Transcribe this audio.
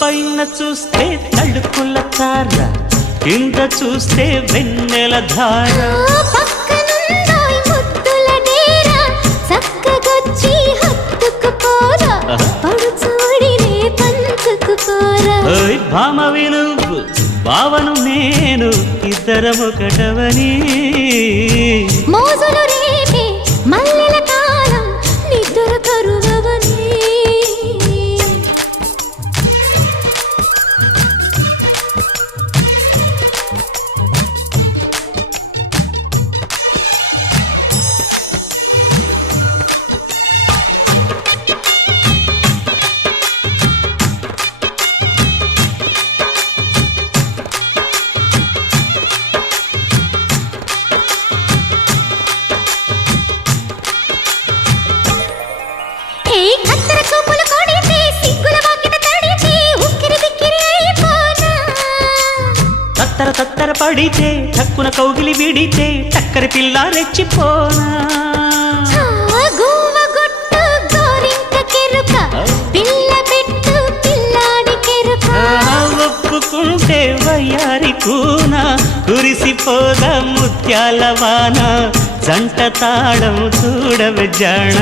పైన చూస్తే తడుకుల తార, కింద చూస్తే వెన్నెల ధార. పక్కనుందోయ్ ముద్దుల డేరా, చక్కగొచ్చి హత్తుకుపోరా, పడుచూడినే పంచుకుపోరా. ఓయ్ భామ వినువు, భావను నేను, ఇద్దరమొకటవని. మోజులు రేపే మల్లెల కాలం, నిద్ర కరువవని. తత్తర తత్తర పడితే టక్కున కౌగిలి విడితే టక్కరి పిల్ల రెచ్చిపోనా. ఒప్పుకుంటే వయ్యారి కూన, కురిసిపోదా ముత్యాల వాన, జంట తాళం చూడవే జాణ.